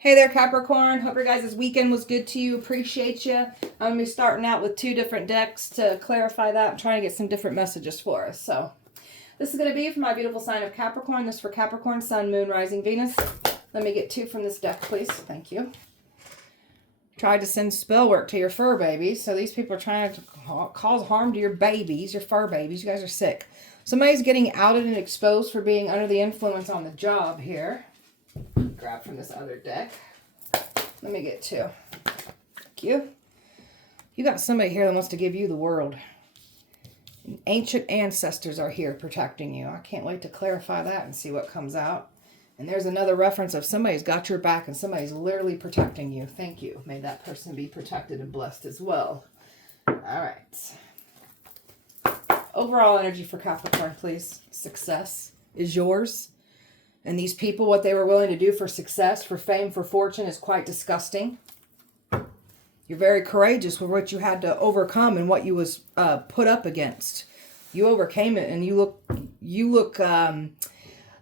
Hey there, Capricorn. Hope your guys' weekend was good to you. Appreciate you. I'm going to be starting out with 2 different decks to clarify that. I'm trying to get some different messages for us. So this is going to be for my beautiful sign of Capricorn. This is for Capricorn, Sun, Moon, Rising, Venus. Let me get 2 from this deck, please. Thank you. Tried to send spell work to your fur babies. So these people are trying to cause harm to your babies, your fur babies. You guys are sick. Somebody's getting outed and exposed for being under the influence on the job here. Grab from this other deck. Let me get 2. Thank you. You got somebody here that wants to give you the world. And ancient ancestors are here protecting you. I can't wait to clarify that and see what comes out. And there's another reference of somebody's got your back and somebody's literally protecting you. Thank you. May that person be protected and blessed as well. All right. Overall energy for Capricorn, please. Success is yours. And these people, what they were willing to do for success, for fame, for fortune is quite disgusting. You're very courageous with what you had to overcome and what you was put up against. You overcame it, and you look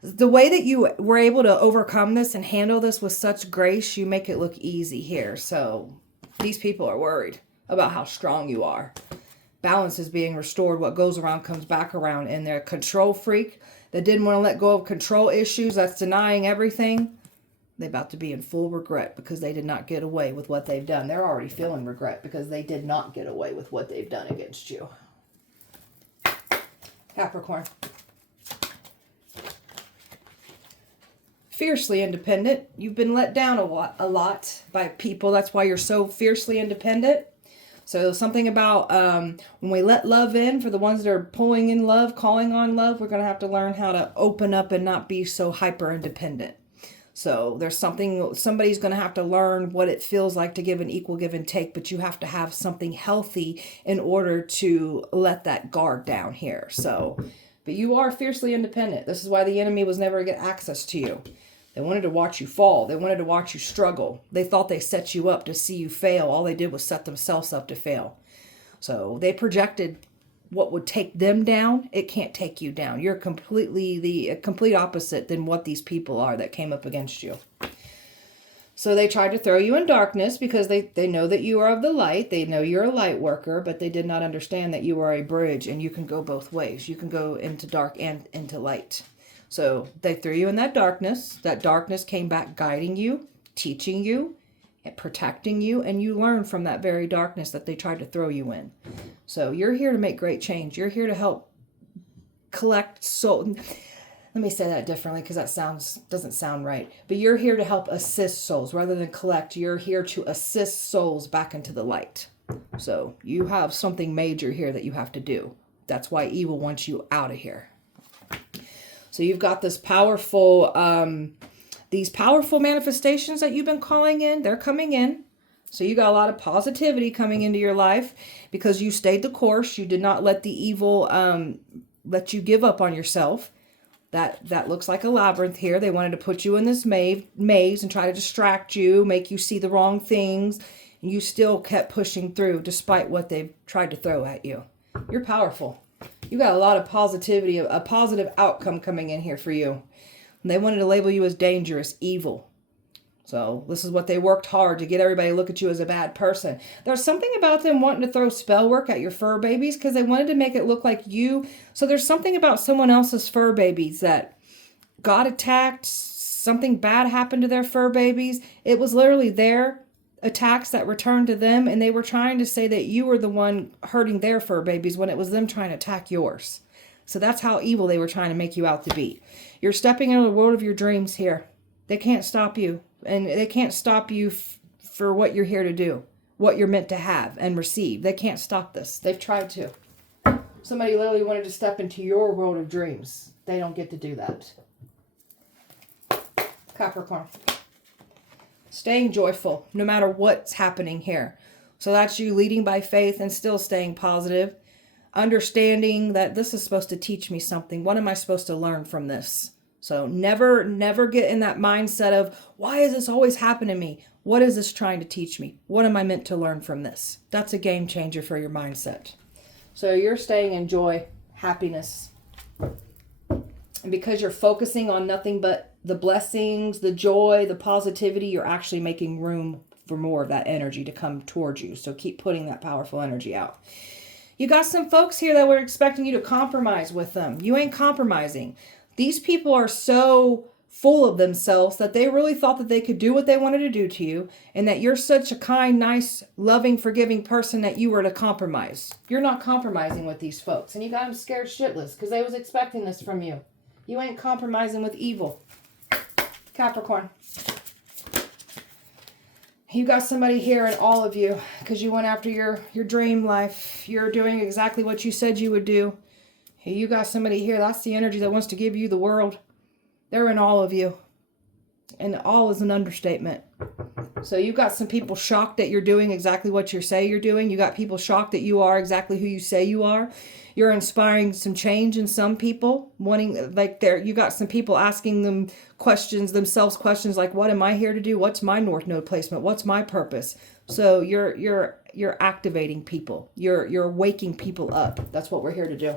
the way that you were able to overcome this and handle this with such grace, you make it look easy here. So these people are worried about how strong you are. Balance is being restored. What goes around comes back around. And they're a control freak that didn't want to let go of control issues, that's denying everything, they're about to be in full regret because they did not get away with what they've done. They're already feeling regret because they did not get away with what they've done against you. Capricorn. Fiercely independent. You've been let down a lot by people. That's why you're so fiercely independent. So something about when we let love in, for the ones that are pulling in love, calling on love, we're going to have to learn how to open up and not be so hyper independent. So there's somebody's going to have to learn what it feels like to give an equal give and take, but you have to have something healthy in order to let that guard down here. So, but you are fiercely independent. This is why the enemy was never going to get access to you. They wanted to watch you fall. They wanted to watch you struggle. They thought they set you up to see you fail. All they did was set themselves up to fail. So they projected what would take them down. It can't take you down. You're completely the complete opposite than what these people are that came up against you. So they tried to throw you in darkness because they know that you are of the light. They know you're a light worker, but they did not understand that you are a bridge and you can go both ways. You can go into dark and into light. So they threw you in that darkness. That darkness came back guiding you, teaching you, and protecting you. And you learn from that very darkness that they tried to throw you in. So you're here to make great change. You're here to help collect soul. Let me say that differently because that doesn't sound right. But you're here to help assist souls rather than collect. You're here to assist souls back into the light. So you have something major here that you have to do. That's why evil wants you out of here. So you've got this powerful, these powerful manifestations that you've been calling in. They're coming in. So you got a lot of positivity coming into your life because you stayed the course. You did not let the evil let you give up on yourself. That looks like a labyrinth here. They wanted to put you in this maze and try to distract you, make you see the wrong things. And you still kept pushing through despite what they've tried to throw at you. You're powerful. You got a lot of positivity, a positive outcome coming in here for you. And they wanted to label you as dangerous, evil. So this is what they worked hard to get everybody to look at you as a bad person. There's something about them wanting to throw spell work at your fur babies because they wanted to make it look like you. So there's something about someone else's fur babies that got attacked. Something bad happened to their fur babies. It was literally their attacks that returned to them, and they were trying to say that you were the one hurting their fur babies when it was them trying to attack yours. So that's how evil they were trying to make you out to be. You're stepping into the world of your dreams here. They can't stop you, and they can't stop you for what you're here to do, what you're meant to have and receive. They can't stop this. They've tried to. Somebody literally wanted to step into your world of dreams. They don't get to do that. Capricorn. Staying joyful, no matter what's happening here. So that's you leading by faith and still staying positive. Understanding that this is supposed to teach me something. What am I supposed to learn from this? So never get in that mindset of, why is this always happening to me? What is this trying to teach me? What am I meant to learn from this? That's a game changer for your mindset. So you're staying in joy, happiness. And because you're focusing on nothing but the blessings, the joy, the positivity, you're actually making room for more of that energy to come towards you. So keep putting that powerful energy out. You got some folks here that were expecting you to compromise with them. You ain't compromising. These people are so full of themselves that they really thought that they could do what they wanted to do to you, and that you're such a kind, nice, loving, forgiving person that you were to compromise. You're not compromising with these folks, and you got them scared shitless because they was expecting this from you. You ain't compromising with evil. Capricorn. You got somebody here in all of you because you went after your dream life. You're doing exactly what you said you would do. You got somebody here, that's the energy that wants to give you the world. They're in all of you. And all is an understatement. So you got some people shocked that you're doing exactly what you say you're doing. You got people shocked that you are exactly who you say you are. You're inspiring some change in some people. You got some people asking themselves questions like, what am I here to do? What's my North Node placement? What's my purpose? So you're activating people. You're waking people up. That's what we're here to do.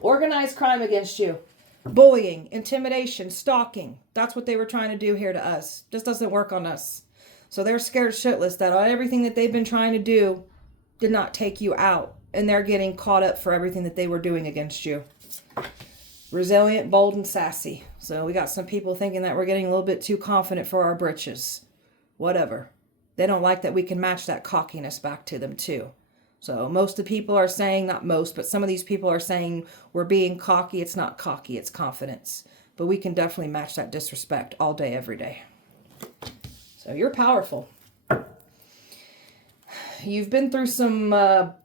Organized crime against you. Bullying, intimidation, stalking. That's what they were trying to do here to us. This doesn't work on us. So they're scared shitless that everything that they've been trying to do did not take you out. And they're getting caught up for everything that they were doing against you. Resilient, bold, and sassy. So we got some people thinking that we're getting a little bit too confident for our britches. Whatever. They don't like that we can match that cockiness back to them too. So most of the people are saying, not most, but some of these people are saying we're being cocky. It's not cocky, it's confidence. But we can definitely match that disrespect all day, every day. So you're powerful. You've been through some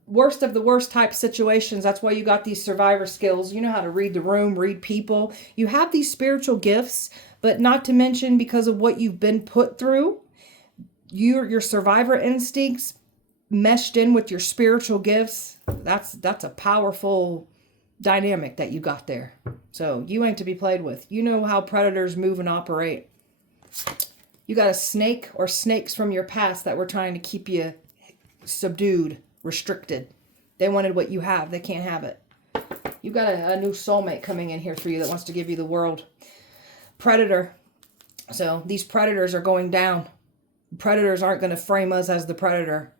worst of the worst type situations. That's why you got these survivor skills. You know how to read the room, read people. You have these spiritual gifts, but not to mention because of what you've been put through, your survivor instincts meshed in with your spiritual gifts. That's a powerful dynamic that you got there. So you ain't to be played with. You know how predators move and operate. You got a snake or snakes from your past that were trying to keep you subdued, restricted. They wanted what you have. They can't have it. You got a new soulmate coming in here for you that wants to give you the world. Predator. So these predators are going down. Predators aren't going to frame us as the predator.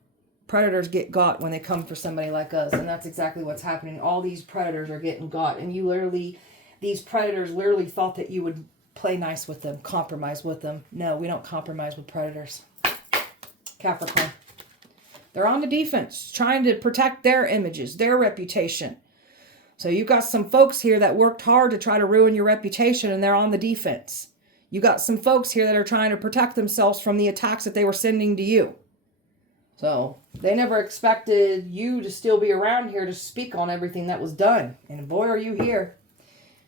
Predators get got when they come for somebody like us. And that's exactly what's happening. All these predators are getting got. And these predators literally thought that you would play nice with them, compromise with them. No, we don't compromise with predators. Capricorn. They're on the defense, trying to protect their images, their reputation. So you got some folks here that worked hard to try to ruin your reputation, and they're on the defense. You got some folks here that are trying to protect themselves from the attacks that they were sending to you. So they never expected you to still be around here to speak on everything that was done. And boy, are you here.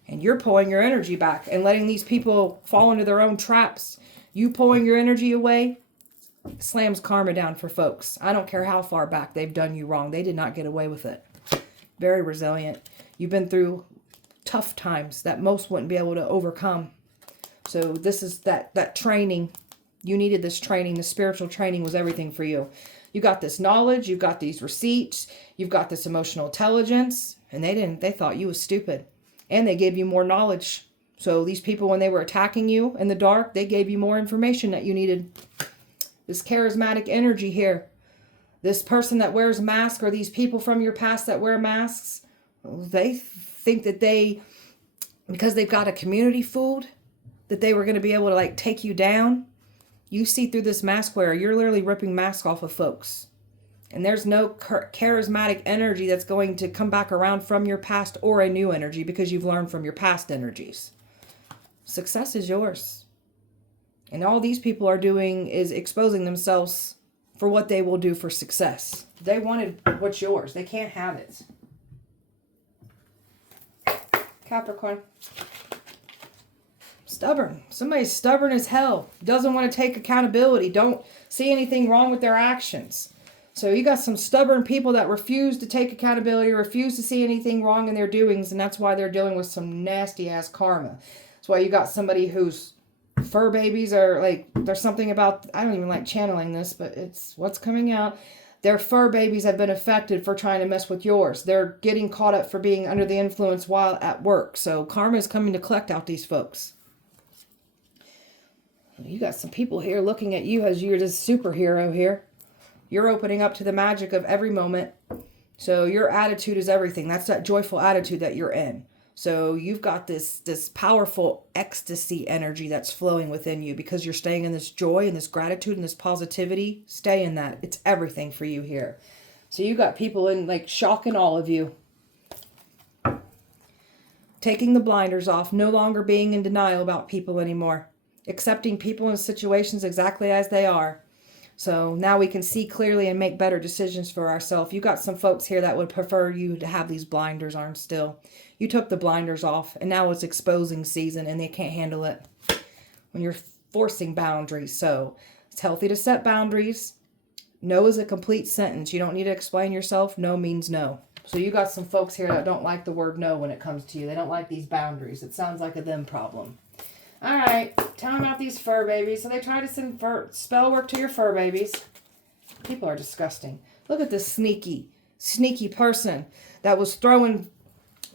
And you're pulling your energy back and letting these people fall into their own traps. You pulling your energy away slams karma down for folks. I don't care how far back they've done you wrong. They did not get away with it. Very resilient. You've been through tough times that most wouldn't be able to overcome. So this is that training. You needed this training. The spiritual training was everything for you. You got this knowledge. You've got these receipts. You've got this emotional intelligence. And they thought you was stupid. And they gave you more knowledge. So these people, when they were attacking you in the dark, they gave you more information that you needed. This charismatic energy here. This person that wears a mask, or these people from your past that wear masks, they think that because they've got a community fooled, that they were going to be able to take you down. You see through this mask wearer, you're literally ripping masks off of folks. And there's no charismatic energy that's going to come back around from your past, or a new energy, because you've learned from your past energies. Success is yours. And all these people are doing is exposing themselves for what they will do for success. They wanted what's yours. They can't have it. Capricorn. Stubborn. Somebody's stubborn as hell. Doesn't want to take accountability. Don't see anything wrong with their actions. So you got some stubborn people that refuse to take accountability, refuse to see anything wrong in their doings, and that's why they're dealing with some nasty ass karma. That's why you got somebody whose fur babies are there's something about, I don't even like channeling this, but it's what's coming out. Their fur babies have been affected for trying to mess with yours. They're getting caught up for being under the influence while at work. So karma is coming to collect out these folks. You got some people here looking at you as you're this superhero here. You're opening up to the magic of every moment. So your attitude is everything. That's that joyful attitude that you're in. So you've got this powerful ecstasy energy that's flowing within you because you're staying in this joy and this gratitude and this positivity. Stay in that. It's everything for you here. So you got people in like shocking all of you. Taking the blinders off, no longer being in denial about people anymore. Accepting people and situations exactly as they are. So now we can see clearly and make better decisions for ourselves. You got some folks here that would prefer you to have these blinders on still. You took the blinders off and now it's exposing season and they can't handle it when you're forcing boundaries. So it's healthy to set boundaries. No is a complete sentence. You don't need to explain yourself. No means no. So you got some folks here that don't like the word no when it comes to you. They don't like these boundaries. It sounds like a them problem. All right, tell them about these fur babies. So they try to send spell work to your fur babies. People are disgusting. Look at this sneaky person that was throwing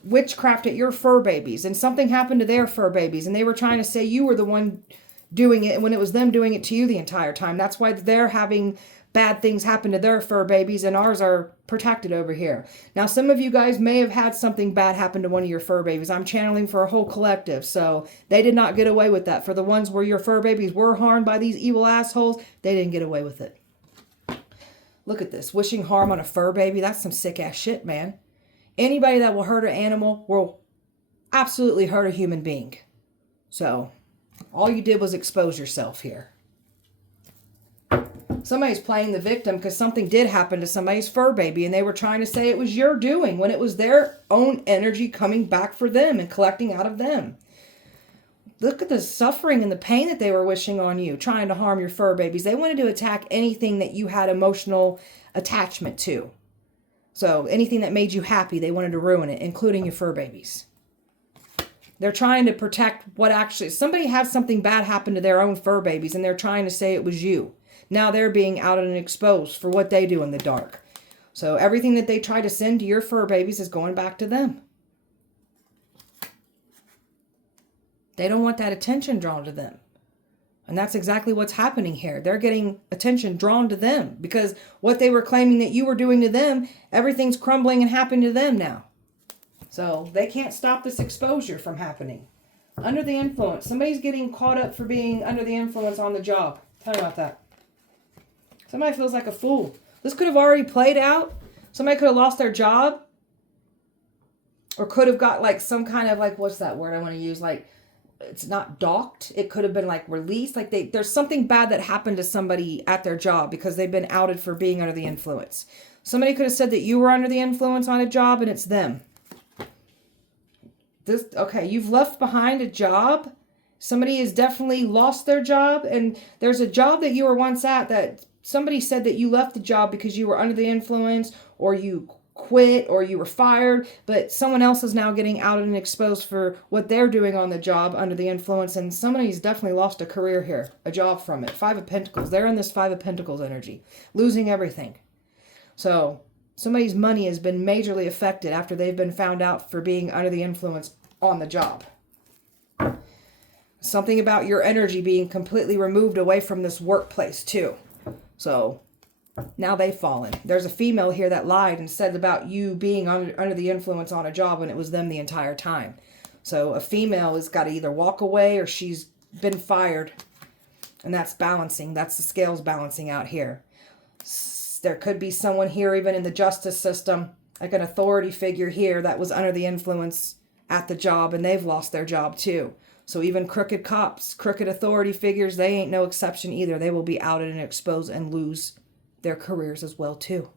witchcraft at your fur babies. And something happened to their fur babies. And they were trying to say you were the one doing it when it was them doing it to you the entire time. That's why they're having bad things happen to their fur babies and ours are protected over here. Now, some of you guys may have had something bad happen to one of your fur babies. I'm channeling for a whole collective, so they did not get away with that. For the ones where your fur babies were harmed by these evil assholes, they didn't get away with it. Look at this. Wishing harm on a fur baby. That's some sick ass shit, man. Anybody that will hurt an animal will absolutely hurt a human being. So, all you did was expose yourself here. Somebody's playing the victim because something did happen to somebody's fur baby and they were trying to say it was your doing when it was their own energy coming back for them and collecting out of them. Look at the suffering and the pain that they were wishing on you, trying to harm your fur babies. They wanted to attack anything that you had emotional attachment to. So anything that made you happy, they wanted to ruin it, including your fur babies. They're trying to protect what actually... Somebody had something bad happen to their own fur babies and they're trying to say it was you. Now they're being outed and exposed for what they do in the dark. So everything that they try to send to your fur babies is going back to them. They don't want that attention drawn to them. And that's exactly what's happening here. They're getting attention drawn to them because what they were claiming that you were doing to them, everything's crumbling and happening to them now. So they can't stop this exposure from happening. Under the influence. Somebody's getting caught up for being under the influence on the job. Tell me about that. Somebody feels like a fool. This could have already played out. Somebody could have lost their job. Or could have got like some kind of like, what's that word I want to use? Like, it's not docked. It could have been like released. Like there's something bad that happened to somebody at their job because they've been outed for being under the influence. Somebody could have said that you were under the influence on a job and it's them. Okay, you've left behind a job. Somebody has definitely lost their job. And there's a job that you were once at that somebody said that you left the job because you were under the influence or you quit or you were fired, but someone else is now getting outed and exposed for what they're doing on the job under the influence, and somebody's definitely lost a career here, a job from it. Five of Pentacles. They're in this Five of Pentacles energy, losing everything. So somebody's money has been majorly affected after they've been found out for being under the influence on the job. Something about your energy being completely removed away from this workplace too. So now they've fallen. There's a female here that lied and said about you being under the influence on a job when it was them the entire time. So a female has got to either walk away or she's been fired. And that's balancing. That's the scales balancing out here. There could be someone here even in the justice system, like an authority figure here that was under the influence at the job and they've lost their job too. So even crooked cops, crooked authority figures, they ain't no exception either. They will be outed and exposed and lose their careers as well too.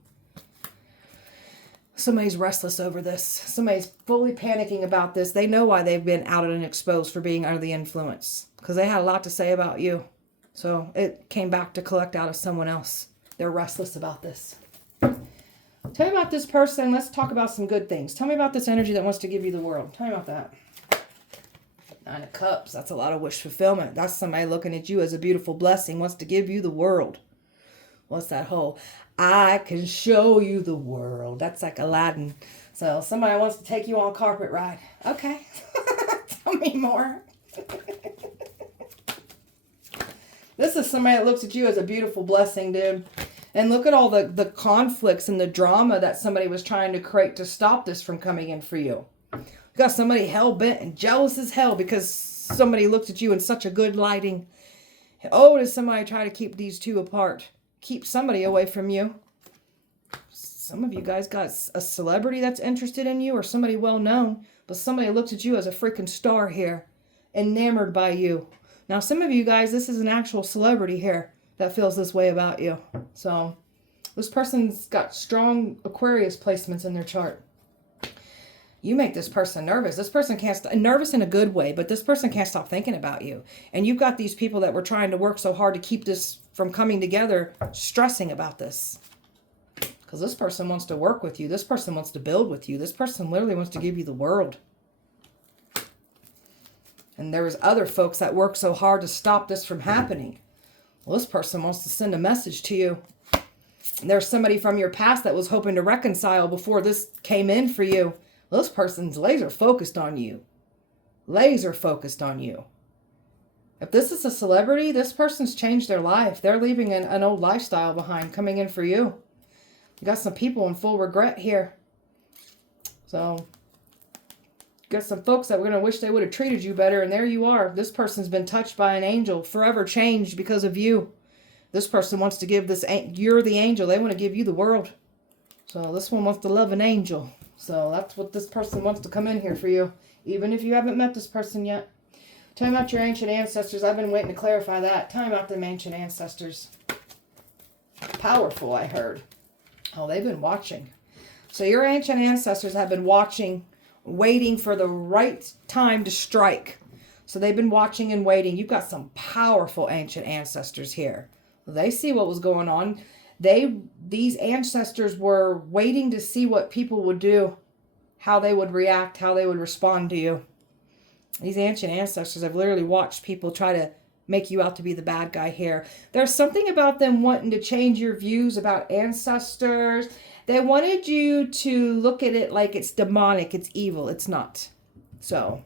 Somebody's restless over this. Somebody's fully panicking about this. They know why they've been outed and exposed for being under the influence. Because they had a lot to say about you. So it came back to collect out of someone else. They're restless about this. Tell me about this person. Let's talk about some good things. Tell me about this energy that wants to give you the world. Tell me about that. Nine of Cups. That's a lot of wish fulfillment. That's somebody looking at you as a beautiful blessing. Wants to give you the world. What's that whole, I can show you the world. That's like Aladdin. So somebody wants to take you on a carpet ride. Okay. Tell me more. This is somebody that looks at you as a beautiful blessing, dude. And look at all the conflicts and the drama that somebody was trying to create to stop this from coming in for you. You got somebody hell-bent and jealous as hell because somebody looked at you in such a good lighting. Oh, does somebody try to keep these two apart? Keep somebody away from you. Some of you guys got a celebrity that's interested in you or somebody well-known, but somebody looked at you as a freaking star here, enamored by you. Now, some of you guys, this is an actual celebrity here that feels this way about you. So, this person's got strong Aquarius placements in their chart. You make this person nervous. This person can't stop, nervous in a good way, but this person can't stop thinking about you. And you've got these people that were trying to work so hard to keep this from coming together, stressing about this. Because this person wants to work with you. This person wants to build with you. This person literally wants to give you the world. And there was other folks that worked so hard to stop this from happening. Well, this person wants to send a message to you. And there's somebody from your past that was hoping to reconcile before this came in for you. Well, this person's laser focused on you. Laser focused on you. If this is a celebrity, this person's changed their life. They're leaving an old lifestyle behind, coming in for you. You got some people in full regret here. So, you got some folks that were going to wish they would have treated you better, and there you are. This person's been touched by an angel, forever changed because of you. This person wants to give this, you're the angel. They want to give you the world. So, this one wants to love an angel. So, that's what this person wants to come in here for you, even if you haven't met this person yet. Tell me about your ancient ancestors. I've been waiting to clarify that. Tell me about them ancient ancestors. Powerful, I heard. Oh, they've been watching. So your ancient ancestors have been watching, waiting for the right time to strike. So they've been watching and waiting. You've got some powerful ancient ancestors here. They see what was going on. These ancestors were waiting to see what people would do, how they would react, how they would respond to you. These ancient ancestors have literally watched people try to make you out to be the bad guy here. There's something about them wanting to change your views about ancestors. They wanted you to look at it like it's demonic, it's evil. It's not. So,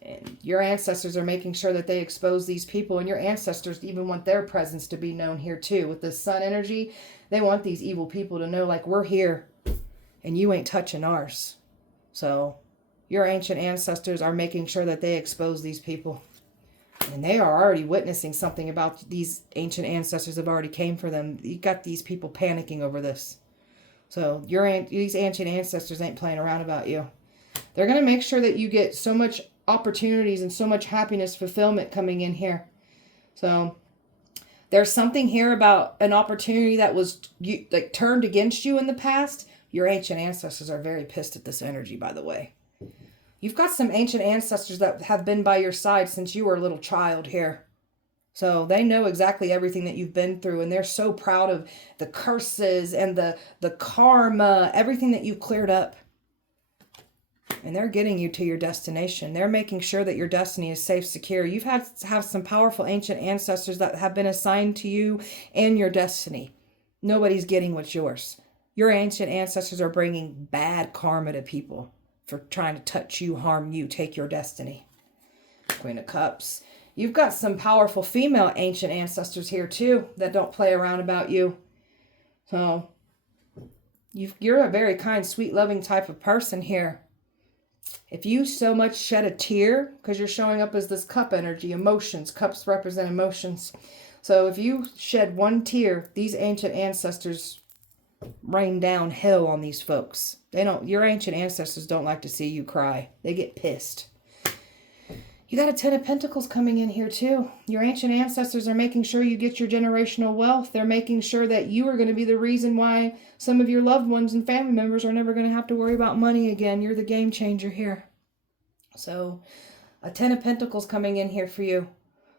and your ancestors are making sure that they expose these people, and your ancestors even want their presence to be known here too. With the sun energy, they want these evil people to know, like, we're here and you ain't touching ours. So, your ancient ancestors are making sure that they expose these people. And they are already witnessing something about these ancient ancestors have already came for them. You got these people panicking over this. So these ancient ancestors ain't playing around about you. They're going to make sure that you get so much opportunities and so much happiness, fulfillment coming in here. So there's something here about an opportunity that was like turned against you in the past. Your ancient ancestors are very pissed at this energy, by the way. You've got some ancient ancestors that have been by your side since you were a little child here. So they know exactly everything that you've been through, and they're so proud of the curses and the karma, everything that you cleared up. And they're getting you to your destination. They're making sure that your destiny is safe, secure. You've had to have some powerful ancient ancestors that have been assigned to you and your destiny. Nobody's getting what's yours. Your ancient ancestors are bringing bad karma to people for trying to touch you, harm you, take your destiny. Queen of Cups. You've got some powerful female ancient ancestors here too that don't play around about you. So you're a very kind, sweet, loving type of person here. If you so much shed a tear, because you're showing up as this cup energy, emotions, cups represent emotions. So if you shed one tear, these ancient ancestors rain down hell on these folks. Your ancient ancestors don't like to see you cry. They get pissed. You got a 10 of Pentacles coming in here too. Your ancient ancestors are making sure you get your generational wealth. They're making sure that you are going to be the reason why some of your loved ones and family members are never going to have to worry about money again. You're the game changer here. So, a 10 of Pentacles coming in here for you.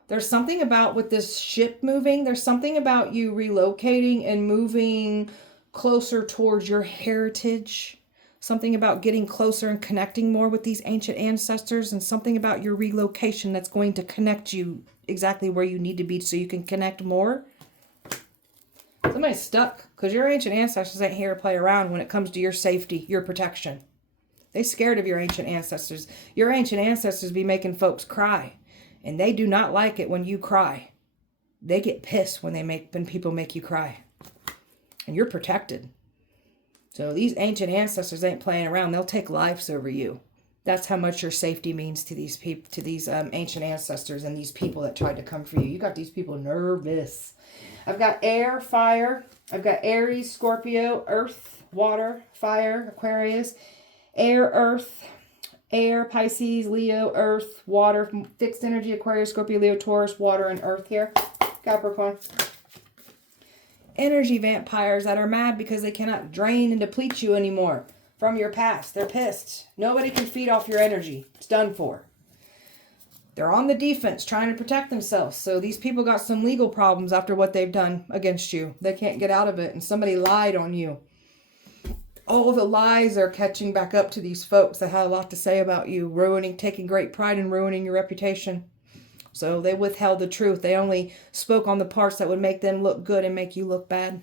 There's something about with this ship moving, there's something about you relocating and moving closer towards your heritage. Something about getting closer and connecting more with these ancient ancestors, and something about your relocation that's going to connect you exactly where you need to be so you can connect more. Somebody's stuck because your ancient ancestors ain't here to play around when it comes to your safety, your protection. They're scared of your ancient ancestors. Your ancient ancestors be making folks cry, and they do not like it when you cry. they get pissed when people make you cry. And you're protected. So these ancient ancestors ain't playing around. They'll take lives over you. That's how much your safety means to these people, to these ancient ancestors and these people that tried to come for you. You got these people nervous. I've got air, fire. I've got Aries, Scorpio, earth, water, fire, Aquarius, air, earth, air, Pisces, Leo, earth, water, fixed energy, Aquarius, Scorpio, Leo, Taurus, water, and earth here. Capricorn. Energy vampires that are mad because they cannot drain and deplete you anymore from your past. They're pissed. Nobody can feed off your energy. It's done for. They're on the defense trying to protect themselves. So these people got some legal problems after what they've done against you. They can't get out of it, and somebody lied on you. All the lies are catching back up to these folks that had a lot to say about you, taking great pride in ruining your reputation. So they withheld the truth. They only spoke on the parts that would make them look good and make you look bad.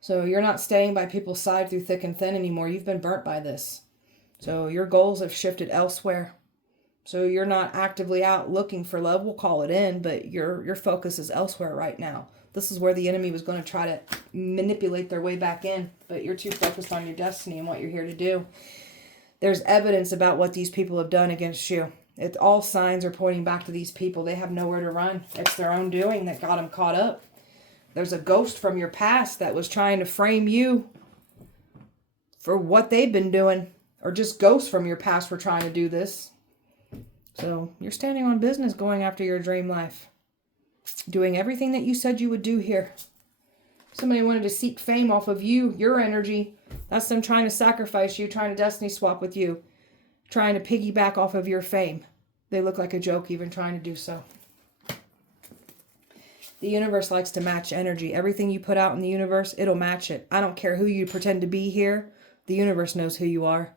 So you're not staying by people's side through thick and thin anymore. You've been burnt by this. So your goals have shifted elsewhere. So you're not actively out looking for love. We'll call it in, but your focus is elsewhere right now. This is where the enemy was going to try to manipulate their way back in, but you're too focused on your destiny and what you're here to do. There's evidence about what these people have done against you. All signs are pointing back to these people. They have nowhere to run. It's their own doing that got them caught up. There's a ghost from your past that was trying to frame you for what they've been doing, or just ghosts from your past were trying to do this. So you're standing on business, going after your dream life, doing everything that you said you would do here. Somebody wanted to seek fame off of you, your energy. That's them trying to sacrifice you, trying to destiny swap with you, trying to piggyback off of your fame. They look like a joke even trying to do so. The universe likes to match energy. Everything you put out in the universe, it'll match it. I don't care who you pretend to be here. The universe knows who you are.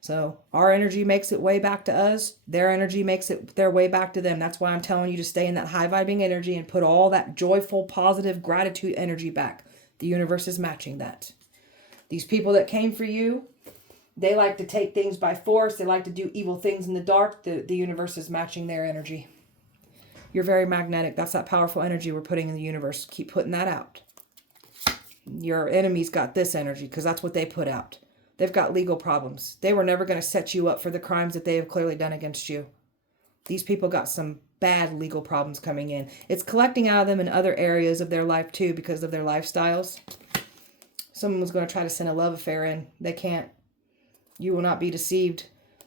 So our energy makes it way back to us. Their energy makes it their way back to them. That's why I'm telling you to stay in that high vibing energy and put all that joyful, positive, gratitude energy back. The universe is matching that. These people that came for you, they like to take things by force. They like to do evil things in the dark. The universe is matching their energy. You're very magnetic. That's that powerful energy we're putting in the universe. Keep putting that out. Your enemies got this energy because that's what they put out. They've got legal problems. They were never going to set you up for the crimes that they have clearly done against you. These people got some bad legal problems coming in. It's collecting out of them in other areas of their life too because of their lifestyles. Someone was going to try to send a love affair in. They can't. You will not be deceived.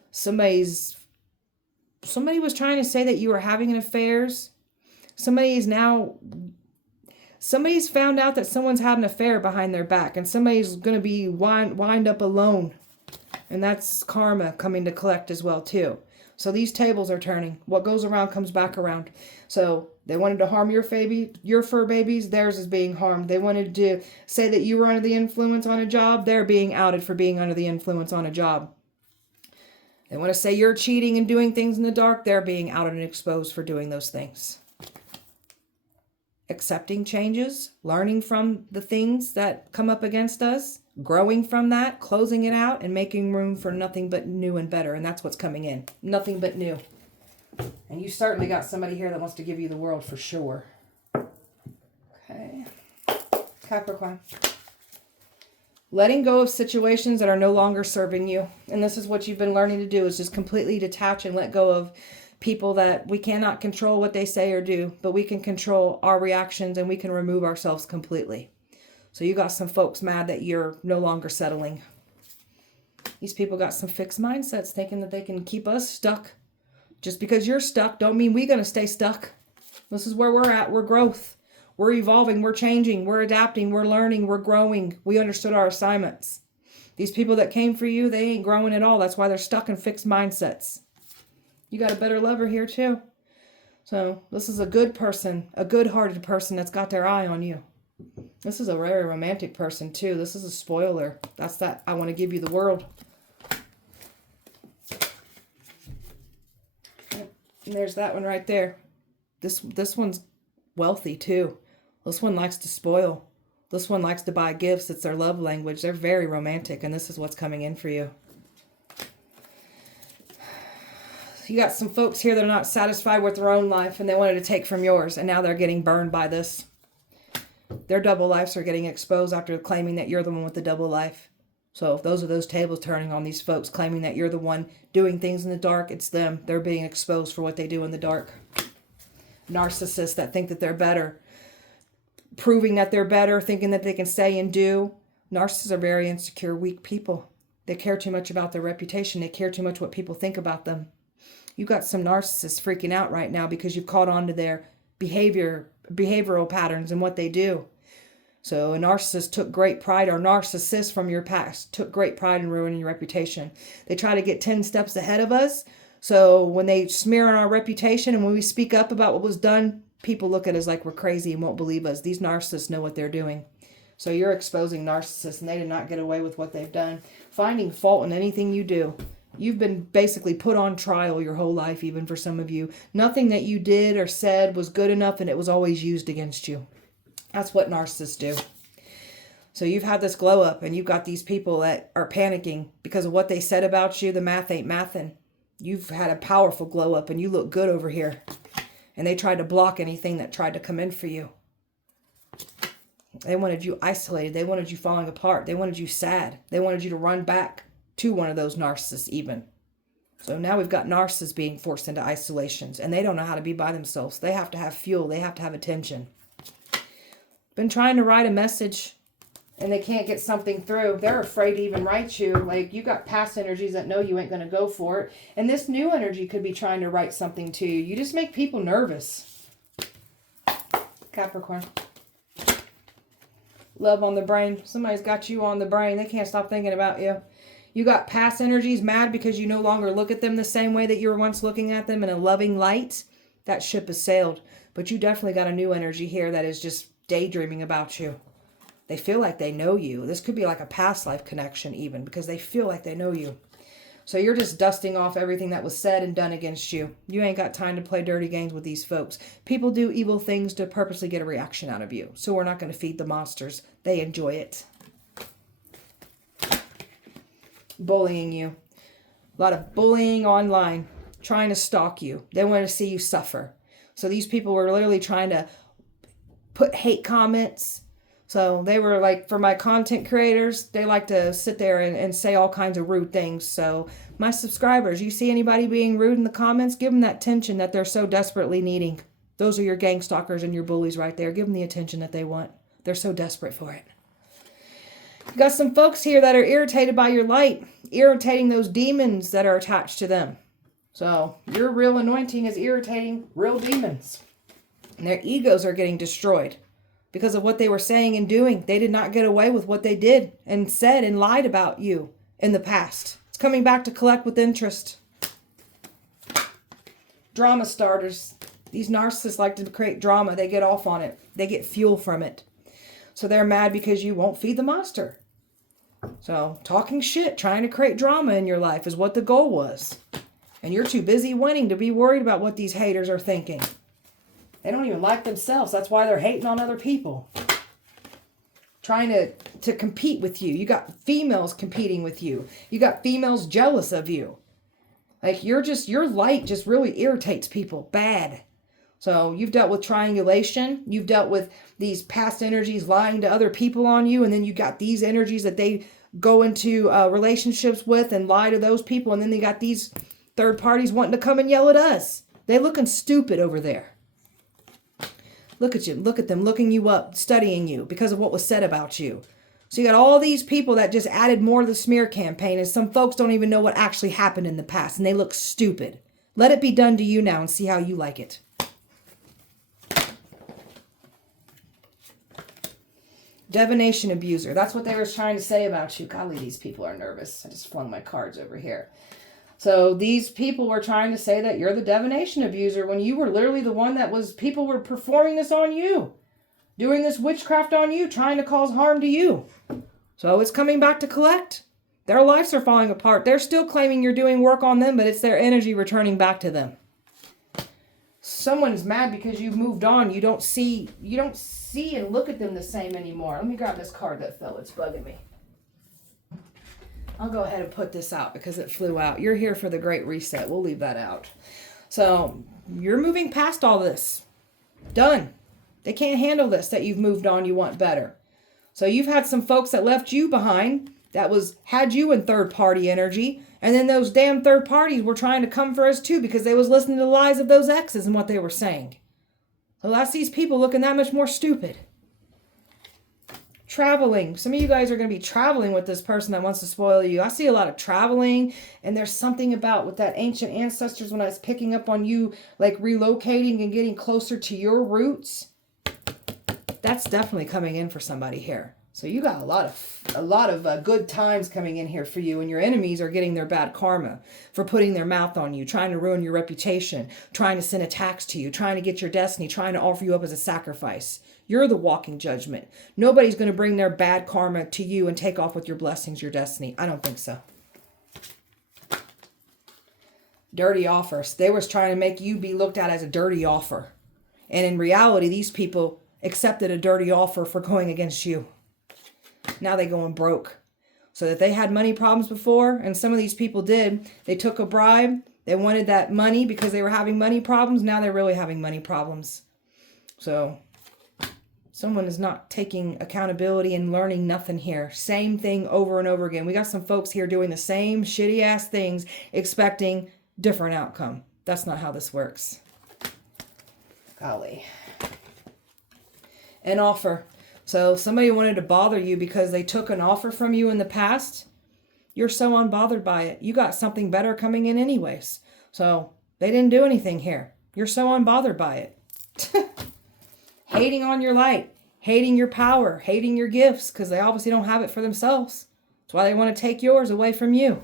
Somebody was trying to say that you were having affairs. Somebody's found out that someone's had an affair behind their back, and somebody's going to be wind up alone. And that's karma coming to collect as well too. So these tables are turning. What goes around comes back around. So they wanted to harm your fur babies. Theirs is being harmed. They wanted to say that you were under the influence on a job. They're being outed for being under the influence on a job. They want to say you're cheating and doing things in the dark. They're being outed and exposed for doing those things. Accepting changes, learning from the things that come up against us, growing from that, closing it out, and making room for nothing but new and better. And that's what's coming in. Nothing but new. And you certainly got somebody here that wants to give you the world for sure. Okay. Capricorn. Letting go of situations that are no longer serving you. And this is what you've been learning to do, is just completely detach and let go of people that we cannot control what they say or do, but we can control our reactions and we can remove ourselves completely. So you got some folks mad that you're no longer settling. These people got some fixed mindsets thinking that they can keep us stuck. Just because you're stuck don't mean we're going to stay stuck. This is where we're at. We're growth. We're evolving. We're changing. We're adapting. We're learning. We're growing. We understood our assignments. These people that came for you, they ain't growing at all. That's why they're stuck in fixed mindsets. You got a better lover here too. So this is a good person, a good-hearted person that's got their eye on you. This is a very romantic person too. This is a spoiler. That's that. I want to give you the world. And there's that one right there. This one's wealthy too. This one likes to spoil. This one likes to buy gifts. It's their love language. They're very romantic, and this is what's coming in for you. You got some folks here that are not satisfied with their own life and they wanted to take from yours, and now they're getting burned by this. Their double lives are getting exposed after claiming that you're the one with the double life. So if those are those tables turning on these folks, claiming that you're the one doing things in the dark, it's them. They're being exposed for what they do in the dark. Narcissists that think that they're better, proving that they're better, thinking that they can say and do. Narcissists are very insecure, weak people. They care too much about their reputation. They care too much what people think about them. You got some narcissists freaking out right now because you've caught on to their behavioral patterns and what they do. So a narcissist took great pride, or narcissists from your past took great pride in ruining your reputation. They try to get 10 steps ahead of us. So when they smear on our reputation and when we speak up about what was done, people look at us like we're crazy and won't believe us. These narcissists know what they're doing. So you're exposing narcissists, and they did not get away with what they've done. Finding fault in anything you do. You've been basically put on trial your whole life, even for some of you. Nothing that you did or said was good enough, and it was always used against you. That's what narcissists do. So you've had this glow up, and you've got these people that are panicking because of what they said about you. The math ain't mathin'. You've had a powerful glow up, and you look good over here. And they tried to block anything that tried to come in for you. They wanted you isolated. They wanted you falling apart. They wanted you sad. They wanted you to run back to one of those narcissists even. So now we've got narcissists being forced into isolations, and they don't know how to be by themselves. They have to have fuel. They have to have attention. Been trying to write a message, and they can't get something through. They're afraid to even write you. Like, you got past energies that know you ain't going to go for it. And this new energy could be trying to write something to you. You just make people nervous. Capricorn. Love on the brain. Somebody's got you on the brain. They can't stop thinking about you. You got past energies mad because you no longer look at them the same way that you were once looking at them in a loving light. That ship has sailed. But you definitely got a new energy here that is just daydreaming about you. They feel like they know you. This could be like a past life connection even, because they feel like they know you. So you're just dusting off everything that was said and done against you. You ain't got time to play dirty games with these folks. People do evil things to purposely get a reaction out of you. So we're not going to feed the monsters. They enjoy it. Bullying you. A lot of bullying online. Trying to stalk you. They want to see you suffer. So these people were literally trying to put hate comments. So they were like, for my content creators, they like to sit there and say all kinds of rude things. So my subscribers, you see anybody being rude in the comments, give them that attention that they're so desperately needing. Those are your gang stalkers and your bullies right there. Give them the attention that they want. They're so desperate for it. You got some folks here that are irritated by your light, irritating those demons that are attached to them. So your real anointing is irritating real demons. And their egos are getting destroyed. Because of what they were saying and doing. They did not get away with what they did and said and lied about you in the past. It's coming back to collect with interest. Drama starters. These narcissists like to create drama. They get off on it. They get fuel from it. So they're mad because you won't feed the monster. So talking shit, trying to create drama in your life is what the goal was. And you're too busy winning to be worried about what these haters are thinking. They don't even like themselves. That's why they're hating on other people. Trying to compete with you. You got females competing with you. You got females jealous of you. Like your light just really irritates people bad. So you've dealt with triangulation. You've dealt with these past energies lying to other people on you. And then you got these energies that they go into relationships with and lie to those people. And then they got these third parties wanting to come and yell at us. They looking stupid over there. Look at you. Look at them looking you up, studying you because of what was said about you. So you got all these people that just added more to the smear campaign, and some folks don't even know what actually happened in the past, and they look stupid. Let it be done to you now and see how you like it. Divination abuser. That's what they were trying to say about you. Golly, these people are nervous. I just flung my cards over here. So these people were trying to say that you're the divination abuser when you were literally the one that was, people were performing this on you. Doing this witchcraft on you, trying to cause harm to you. So it's coming back to collect. Their lives are falling apart. They're still claiming you're doing work on them, but it's their energy returning back to them. Someone's mad because you've moved on. You don't see and look at them the same anymore. Let me grab this card that fell. It's bugging me. I'll go ahead and put this out because it flew out. You're here for the Great Reset. We'll leave that out. So you're moving past all this. Done. They can't handle this, that you've moved on, you want better. So you've had some folks that left you behind that had you in third party energy. And then those damn third parties were trying to come for us too because they was listening to the lies of those exes and what they were saying. So that's these people looking that much more stupid. Traveling. Some of you guys are going to be traveling with this person that wants to spoil you. I see a lot of traveling, and there's something about with that ancient ancestors when I was picking up on you, like relocating and getting closer to your roots. That's definitely coming in for somebody here. So you got a lot of good times coming in here for you, and your enemies are getting their bad karma for putting their mouth on you, trying to ruin your reputation, trying to send attacks to you, trying to get your destiny, trying to offer you up as a sacrifice. You're the walking judgment. Nobody's going to bring their bad karma to you and take off with your blessings, your destiny. I don't think so. Dirty offers. They was trying to make you be looked at as a dirty offer. And in reality, these people accepted a dirty offer for going against you. Now they going broke. So that they had money problems before, and some of these people did. They took a bribe. They wanted that money because they were having money problems. Now they're really having money problems. So someone is not taking accountability and learning nothing here. Same thing over and over again. We got some folks here doing the same shitty ass things, expecting different outcome. That's not how this works. Golly. An offer. So somebody wanted to bother you because they took an offer from you in the past. You're so unbothered by it. You got something better coming in anyways. So they didn't do anything here. You're so unbothered by it. Hating on your light, hating your power, hating your gifts because they obviously don't have it for themselves. That's why they want to take yours away from you.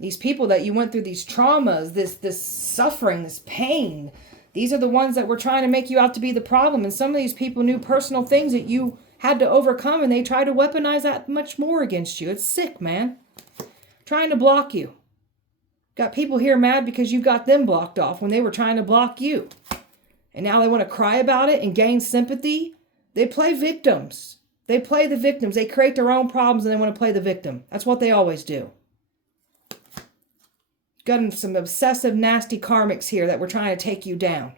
These people that you went through these traumas, this suffering, this pain, these are the ones that were trying to make you out to be the problem. And some of these people knew personal things that you had to overcome, and they tried to weaponize that much more against you. It's sick, man. Trying to block you. Got people here mad because you got them blocked off when they were trying to block you. And now they want to cry about it and gain sympathy. They play victims. They play the victims. They create their own problems and they want to play the victim. That's what they always do. Got some obsessive, nasty karmics here that were trying to take you down.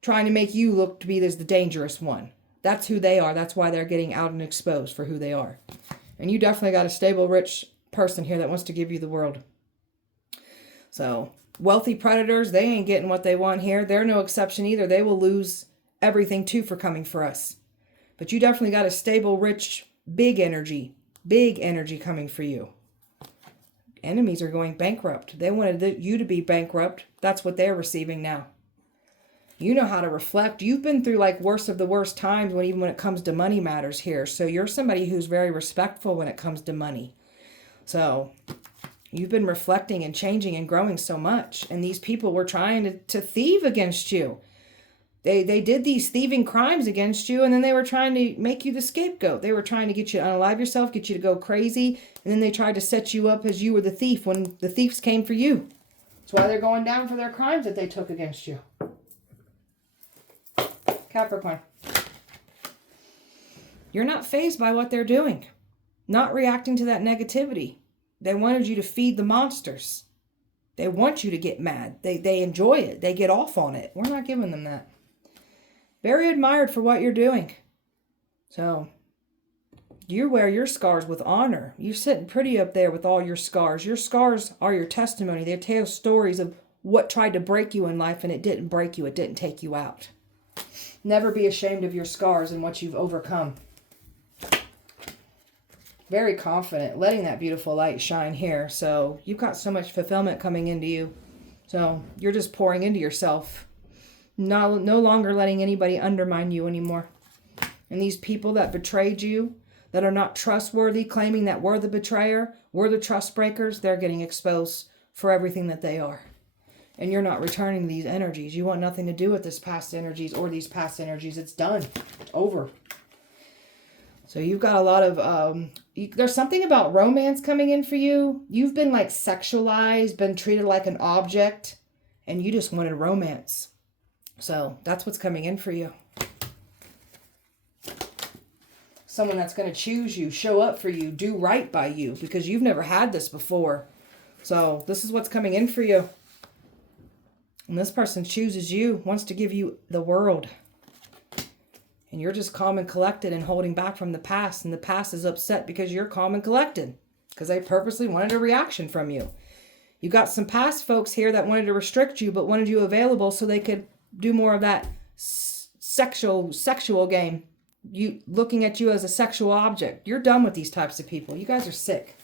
Trying to make you look to be as the dangerous one. That's who they are. That's why they're getting out and exposed for who they are. And you definitely got a stable, rich person here that wants to give you the world. So wealthy predators, they ain't getting what they want here. They're no exception either. They will lose everything too for coming for us. But you definitely got a stable, rich, big energy coming for you. Enemies are going bankrupt. They wanted you to be bankrupt. That's what they're receiving now. You know how to reflect. You've been through like worst of the worst times even when it comes to money matters here. So you're somebody who's very respectful when it comes to money. So you've been reflecting and changing and growing so much. And these people were trying to thieve against you. They did these thieving crimes against you, and then they were trying to make you the scapegoat. They were trying to get you to unalive yourself, get you to go crazy, and then they tried to set you up as you were the thief when the thieves came for you. That's why they're going down for their crimes that they took against you. Capricorn. You're not fazed by what they're doing. Not reacting to that negativity. They wanted you to feed the monsters. They want you to get mad. They enjoy it. They get off on it. We're not giving them that. Very admired for what you're doing. So, you wear your scars with honor. You're sitting pretty up there with all your scars. Your scars are your testimony. They tell stories of what tried to break you in life, and it didn't break you. It didn't take you out. Never be ashamed of your scars and what you've overcome. Very confident, letting that beautiful light shine here. So, you've got so much fulfillment coming into you. So, you're just pouring into yourself. No longer letting anybody undermine you anymore. And these people that betrayed you, that are not trustworthy, claiming that we're the betrayer, we're the trust breakers, they're getting exposed for everything that they are. And you're not returning these energies. You want nothing to do with this past energies or these past energies. It's done. It's over. So you've got a lot of, there's something about romance coming in for you. You've been like sexualized, been treated like an object, and you just wanted romance. So that's what's coming in for you. Someone that's going to choose you, show up for you, do right by you, because you've never had this before. So this is what's coming in for you. And this person chooses you, wants to give you the world. And you're just calm and collected and holding back from the past. And the past is upset because you're calm and collected. Because they purposely wanted a reaction from you. You got some past folks here that wanted to restrict you, but wanted you available so they could do more of that sexual game. You looking at you as a sexual object. You're done with these types of people. You guys are sick.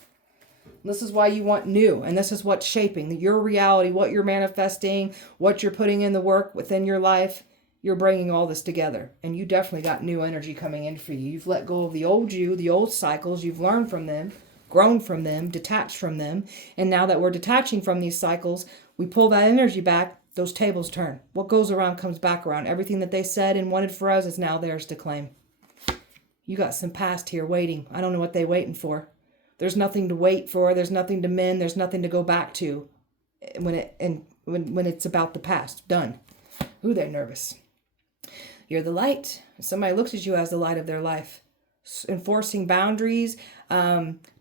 This is why you want new, and this is what's shaping your reality, what you're manifesting, what you're putting in the work within your life. You're bringing all this together, and you definitely got new energy coming in for you. You've let go of the old you, the old cycles. You've learned from them, grown from them, detached from them, and now that we're detaching from these cycles, we pull that energy back. Those tables turn. What goes around comes back around. Everything that they said and wanted for us is now theirs to claim. You got some past here waiting. I don't know what they're waiting for. There's nothing to wait for. There's nothing to mend. There's nothing to go back to when it's about the past. Done. Ooh, they're nervous. You're the light. Somebody looks at you as the light of their life. Enforcing boundaries,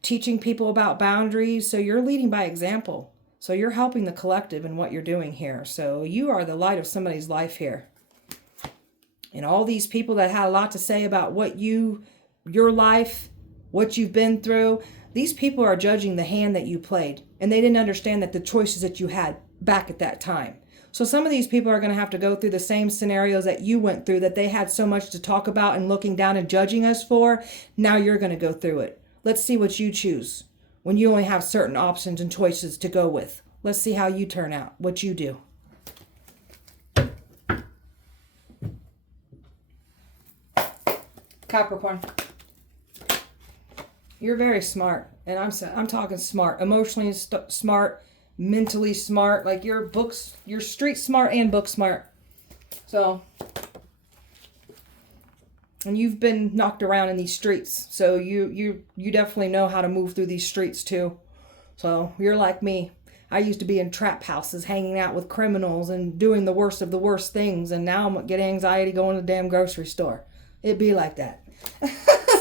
teaching people about boundaries. So you're leading by example. So you're helping the collective in what you're doing here. So you are the light of somebody's life here. And all these people that had a lot to say about what your life, what you've been through, these people are judging the hand that you played. And they didn't understand that the choices that you had back at that time. So some of these people are going to have to go through the same scenarios that you went through, that they had so much to talk about and looking down and judging us for. Now you're going to go through it. Let's see what you choose when you only have certain options and choices to go with. Let's see how you turn out, what you do. Capricorn. You're very smart, and I'm talking smart, emotionally smart, mentally smart, like you're street smart and book smart. So, and you've been knocked around in these streets, so you definitely know how to move through these streets too. So you're like me. I used to be in trap houses, hanging out with criminals and doing the worst of the worst things, and now I'm getting anxiety going to the damn grocery store. It'd be like that.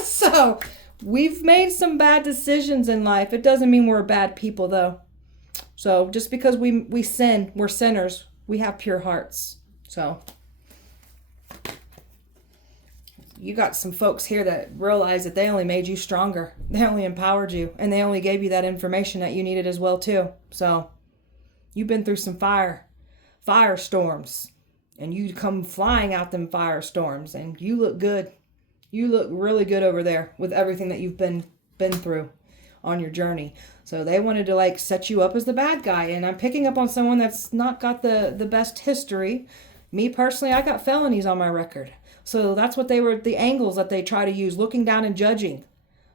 So we've made some bad decisions in life. It doesn't mean we're bad people, though. So just because we sin, we're sinners. We have pure hearts. So you got some folks here that realize that they only made you stronger. They only empowered you, and they only gave you that information that you needed as well, too. So you've been through some firestorms, and you come flying out them firestorms, and you look good. You look really good over there with everything that you've been through on your journey. So they wanted to like set you up as the bad guy. And I'm picking up on someone that's not got the best history. Me personally, I got felonies on my record. So that's what the angles that they try to use, looking down and judging.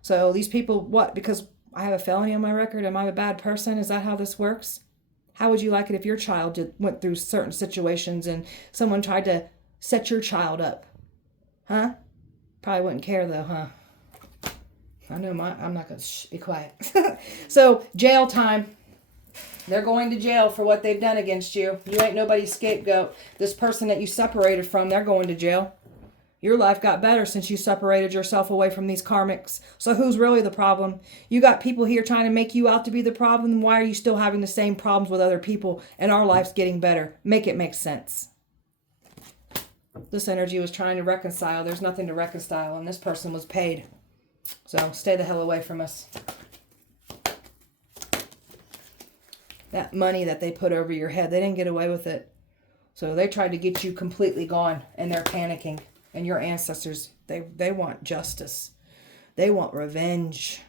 So these people, what? Because I have a felony on my record, am I a bad person? Is that how this works? How would you like it if your child went through certain situations and someone tried to set your child up? Huh? Probably wouldn't care though, huh? I know I'm not going to be quiet. So, jail time. They're going to jail for what they've done against you. You ain't nobody's scapegoat. This person that you separated from, they're going to jail. Your life got better since you separated yourself away from these karmics. So who's really the problem? You got people here trying to make you out to be the problem. Why are you still having the same problems with other people and our life's getting better? Make it make sense. This energy was trying to reconcile. There's nothing to reconcile, and this person was paid. So stay the hell away from us. That money that they put over your head, they didn't get away with it. So they tried to get you completely gone, and they're panicking. And your ancestors, they want justice. They want revenge.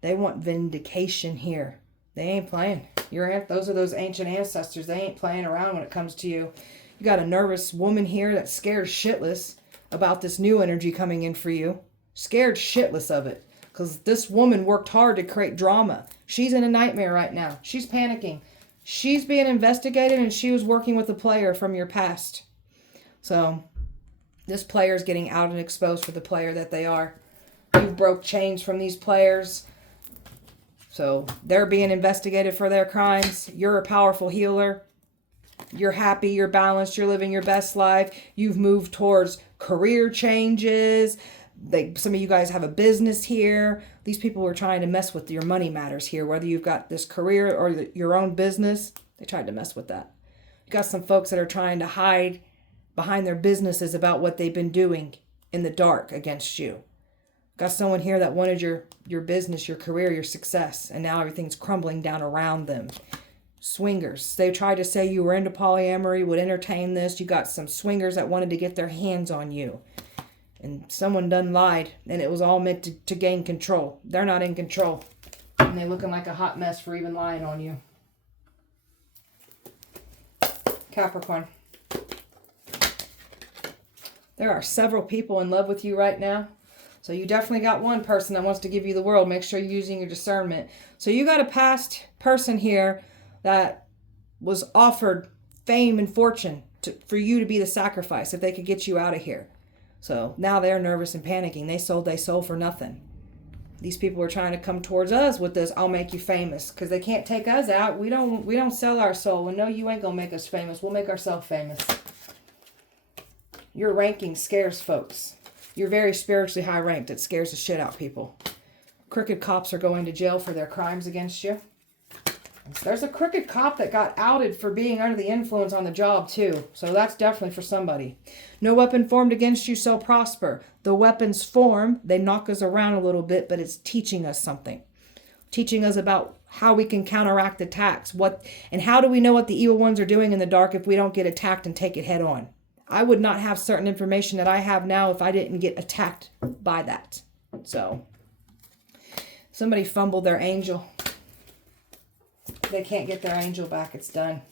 They want vindication here. They ain't playing. Those are those ancient ancestors. They ain't playing around when it comes to you. You got a nervous woman here that's scared shitless about this new energy coming in for you. Scared shitless of it. Because this woman worked hard to create drama. She's in a nightmare right now. She's panicking. She's being investigated, and she was working with a player from your past. So this player is getting out and exposed for the player that they are. You broke chains from these players. So they're being investigated for their crimes. You're a powerful healer. You're happy, you're balanced, you're living your best life. You've moved towards career changes, Some of you guys have a business here. These people were trying to mess with your money matters here. Whether you've got this career or your own business, they tried to mess with that. You got some folks that are trying to hide behind their businesses about what they've been doing in the dark against you. Got someone here that wanted your business, your career, your success, and now everything's crumbling down around them. Swingers. They tried to say you were into polyamory, would entertain this. You got some swingers that wanted to get their hands on you. And someone done lied, and it was all meant to gain control. They're not in control. And they're looking like a hot mess for even lying on you. Capricorn. There are several people in love with you right now. So you definitely got one person that wants to give you the world. Make sure you're using your discernment. So you got a past person here that was offered fame and fortune for you to be the sacrifice if they could get you out of here. So now they're nervous and panicking. They sold their soul for nothing. These people are trying to come towards us with this, I'll make you famous, because they can't take us out. We don't sell our soul. Well, no, you ain't going to make us famous. We'll make ourselves famous. Your ranking scares folks. You're very spiritually high ranked. It scares the shit out of people. Crooked cops are going to jail for their crimes against you. There's a crooked cop that got outed for being under the influence on the job too. So that's definitely for somebody. No weapon formed against you shall prosper. The weapons form, they knock us around a little bit, but it's teaching us something. Teaching us about how we can counteract attacks. And how do we know what the evil ones are doing in the dark if we don't get attacked and take it head on? I would not have certain information that I have now if I didn't get attacked by that. So, somebody fumbled their angel. They can't get their angel back. It's done.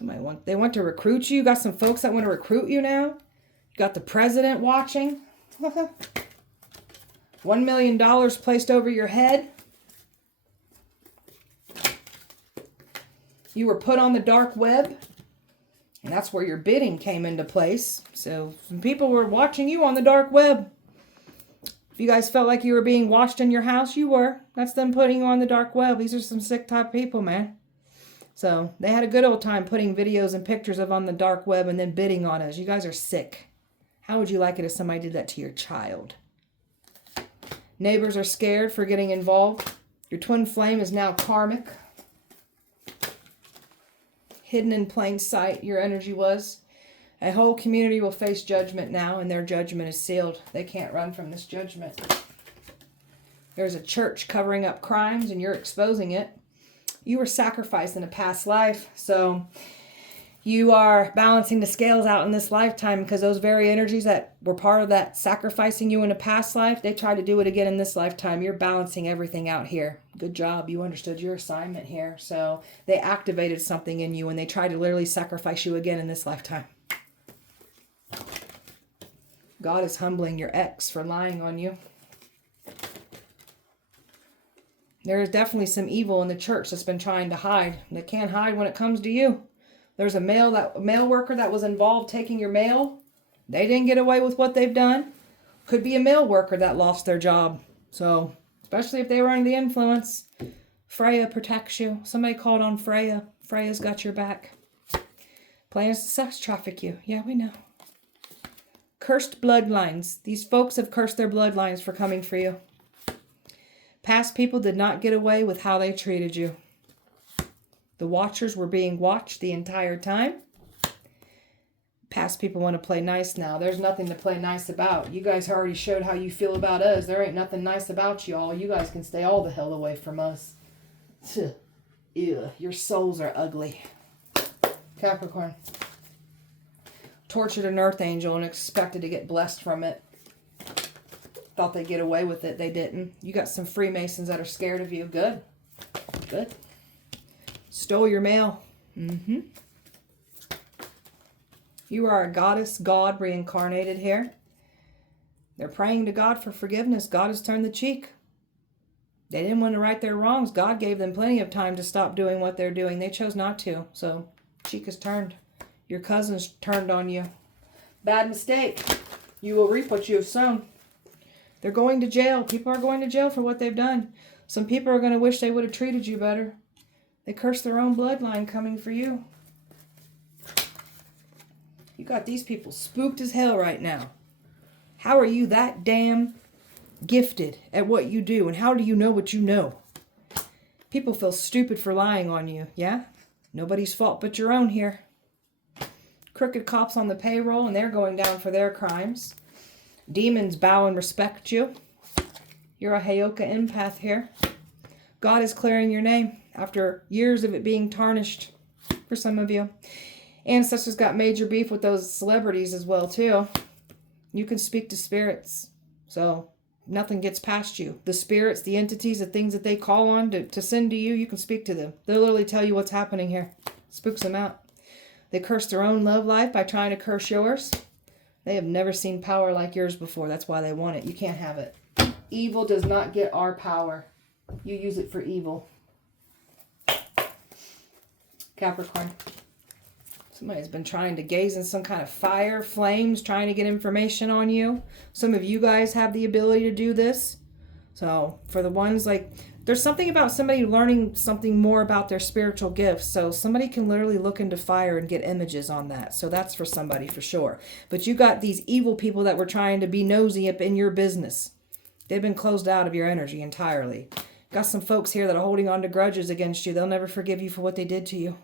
They want to recruit you. You got some folks that want to recruit you now. You got the president watching. $1 million placed over your head. You were put on the dark web. And that's where your bidding came into place. So some people were watching you on the dark web. If you guys felt like you were being watched in your house, you were. That's them putting you on the dark web. These are some sick type people, man. So they had a good old time putting videos and pictures of on the dark web and then bidding on us. You guys are sick. How would you like it if somebody did that to your child? Neighbors are scared for getting involved. Your twin flame is now karmic. Hidden in plain sight, your energy was. A whole community will face judgment now, and their judgment is sealed. They can't run from this judgment. There's a church covering up crimes, and you're exposing it. You were sacrificed in a past life, so you are balancing the scales out in this lifetime because those very energies that were part of that sacrificing you in a past life, they try to do it again in this lifetime. You're balancing everything out here. Good job. You understood your assignment here. So they activated something in you and they tried to literally sacrifice you again in this lifetime. God is humbling your ex for lying on you. There is definitely some evil in the church that's been trying to hide. They can't hide when it comes to you. There's a mail worker that was involved taking your mail. They didn't get away with what they've done. Could be a mail worker that lost their job. So, especially if they were under the influence. Freya protects you. Somebody called on Freya. Freya's got your back. Plans to sex traffic you. Yeah, we know. Cursed bloodlines. These folks have cursed their bloodlines for coming for you. Past people did not get away with how they treated you. The watchers were being watched the entire time. Past people want to play nice now. There's nothing to play nice about. You guys already showed how you feel about us. There ain't nothing nice about you all. You guys can stay all the hell away from us. Ew, your souls are ugly. Capricorn. Tortured an earth angel and expected to get blessed from it. Thought they'd get away with it. They didn't. You got some Freemasons that are scared of you. Good. Good. Stole your mail. You are a goddess, God reincarnated here. They're praying to God for forgiveness. God has turned the cheek. They didn't want to right their wrongs. God gave them plenty of time to stop doing what they're doing. They chose not to. So, cheek is turned. Your cousins turned on you. Bad mistake. You will reap what you have sown. They're going to jail. People are going to jail for what they've done. Some people are going to wish they would have treated you better. They curse their own bloodline coming for you. You got these people spooked as hell right now. How are you that damn gifted at what you do? And how do you know what you know? People feel stupid for lying on you. Yeah? Nobody's fault but your own here. Crooked cops on the payroll, and they're going down for their crimes. Demons bow and respect you. You're a Heyoka empath here. God is clearing your name after years of it being tarnished for some of you. Ancestors got major beef with those celebrities as well, too. You can speak to spirits, so nothing gets past you. The spirits, the entities, the things that they call on to send to you, you can speak to them. They'll literally tell you what's happening here. Spooks them out. They curse their own love life by trying to curse yours. They have never seen power like yours before. That's why they want it. You can't have it. Evil does not get our power. You use it for evil. Capricorn. Somebody's been trying to gaze in some kind of fire, flames, trying to get information on you. Some of you guys have the ability to do this. So for the ones like, there's something about somebody learning something more about their spiritual gifts. So somebody can literally look into fire and get images on that. So that's for somebody for sure. But you got these evil people that were trying to be nosy up in your business. They've been closed out of your energy entirely. Got some folks here that are holding on to grudges against you. They'll never forgive you for what they did to you.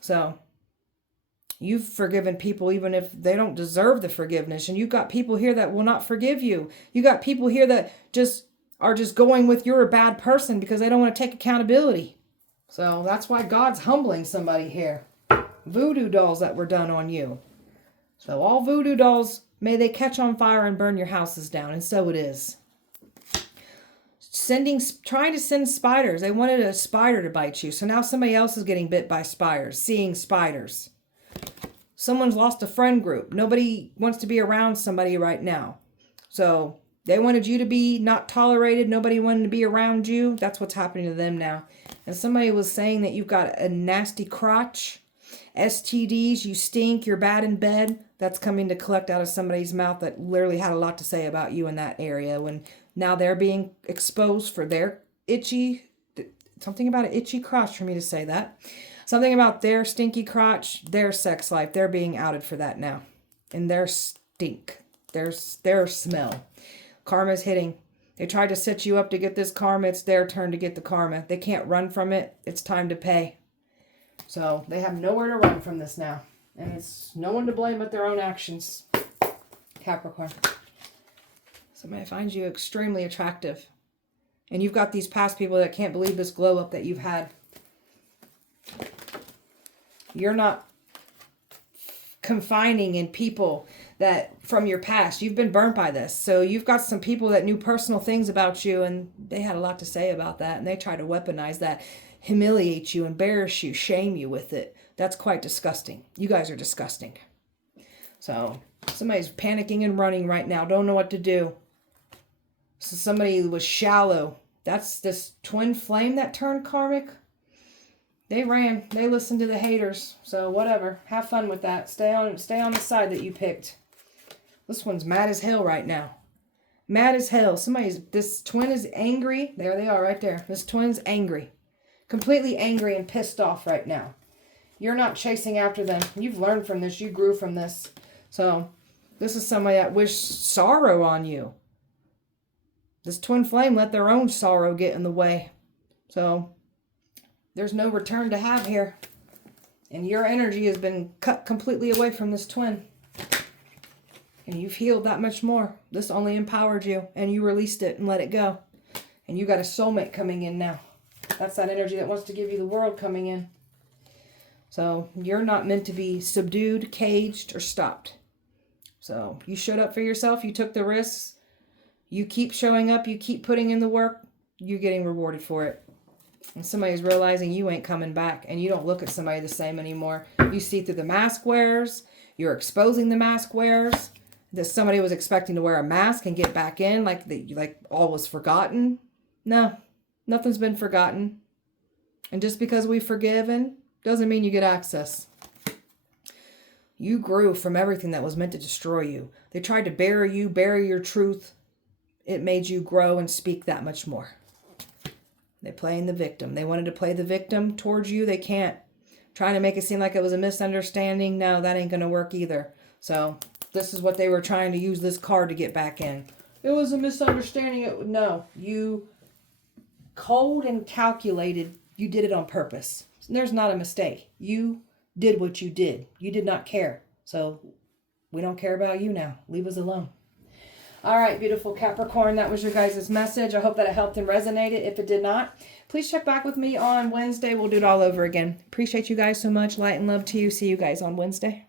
So you've forgiven people even if they don't deserve the forgiveness. And you've got people here that will not forgive you. You got people here that are just going with you're a bad person because they don't want to take accountability. So that's why God's humbling somebody here. Voodoo dolls that were done on you. So all voodoo dolls, may they catch on fire and burn your houses down. And so it is. Trying to send spiders. They wanted a spider to bite you. So now somebody else is getting bit by spiders, seeing spiders. Someone's lost a friend group. Nobody wants to be around somebody right now. So they wanted you to be not tolerated. Nobody wanted to be around you. That's what's happening to them now. And somebody was saying that you've got a nasty crotch. STDs, you stink, you're bad in bed. That's coming to collect out of somebody's mouth that literally had a lot to say about you in that area. When now they're being exposed for their something about an itchy crotch for me to say that. Something about their stinky crotch, their sex life. They're being outed for that now. And their stink, their smell. Karma's hitting. They tried to set you up to get this karma. It's their turn to get the karma. They can't run from it. It's time to pay. So they have nowhere to run from this now. And it's no one to blame but their own actions. Capricorn. Somebody finds you extremely attractive. And you've got these past people that can't believe this glow up that you've had. You're not confining in people that from your past. You've been burnt by this. So you've got some people that knew personal things about you and they had a lot to say about that. And they try to weaponize that, humiliate you, embarrass you, shame you with it. That's quite disgusting. You guys are disgusting. So somebody's panicking and running right now. Don't know what to do. So somebody was shallow. That's this twin flame that turned karmic. They ran. They listened to the haters. So whatever. Have fun with that. Stay on the side that you picked. This one's mad as hell right now. Mad as hell. This twin is angry. There they are right there. This twin's angry. Completely angry and pissed off right now. You're not chasing after them. You've learned from this. You grew from this. So this is somebody that wished sorrow on you. This twin flame let their own sorrow get in the way. So there's no return to have here. And your energy has been cut completely away from this twin. And you've healed that much more. This only empowered you. And you released it and let it go. And you got a soulmate coming in now. That's that energy that wants to give you the world coming in. So you're not meant to be subdued, caged, or stopped. So you showed up for yourself. You took the risks. You keep showing up. You keep putting in the work. You're getting rewarded for it. And somebody's realizing you ain't coming back. And you don't look at somebody the same anymore. You see through the mask wearers. You're exposing the mask wearers. That somebody was expecting to wear a mask and get back in like all was forgotten. No, nothing's been forgotten. And just because we've forgiven doesn't mean you get access. You grew from everything that was meant to destroy you. They tried to bury you, bury your truth. It made you grow and speak that much more. They're playing the victim. They wanted to play the victim towards you. They can't. trying to make it seem like it was a misunderstanding. No, that ain't going to work either. So this is what they were trying to use this card to get back in. It was a misunderstanding. No, you cold and calculated. You did it on purpose. There's not a mistake. You did what you did. You did not care. So we don't care about you now. Leave us alone. All right, beautiful Capricorn, that was your guys' message. I hope that it helped and resonated. If it did not, please check back with me on Wednesday. We'll do it all over again. Appreciate you guys so much. Light and love to you. See you guys on Wednesday.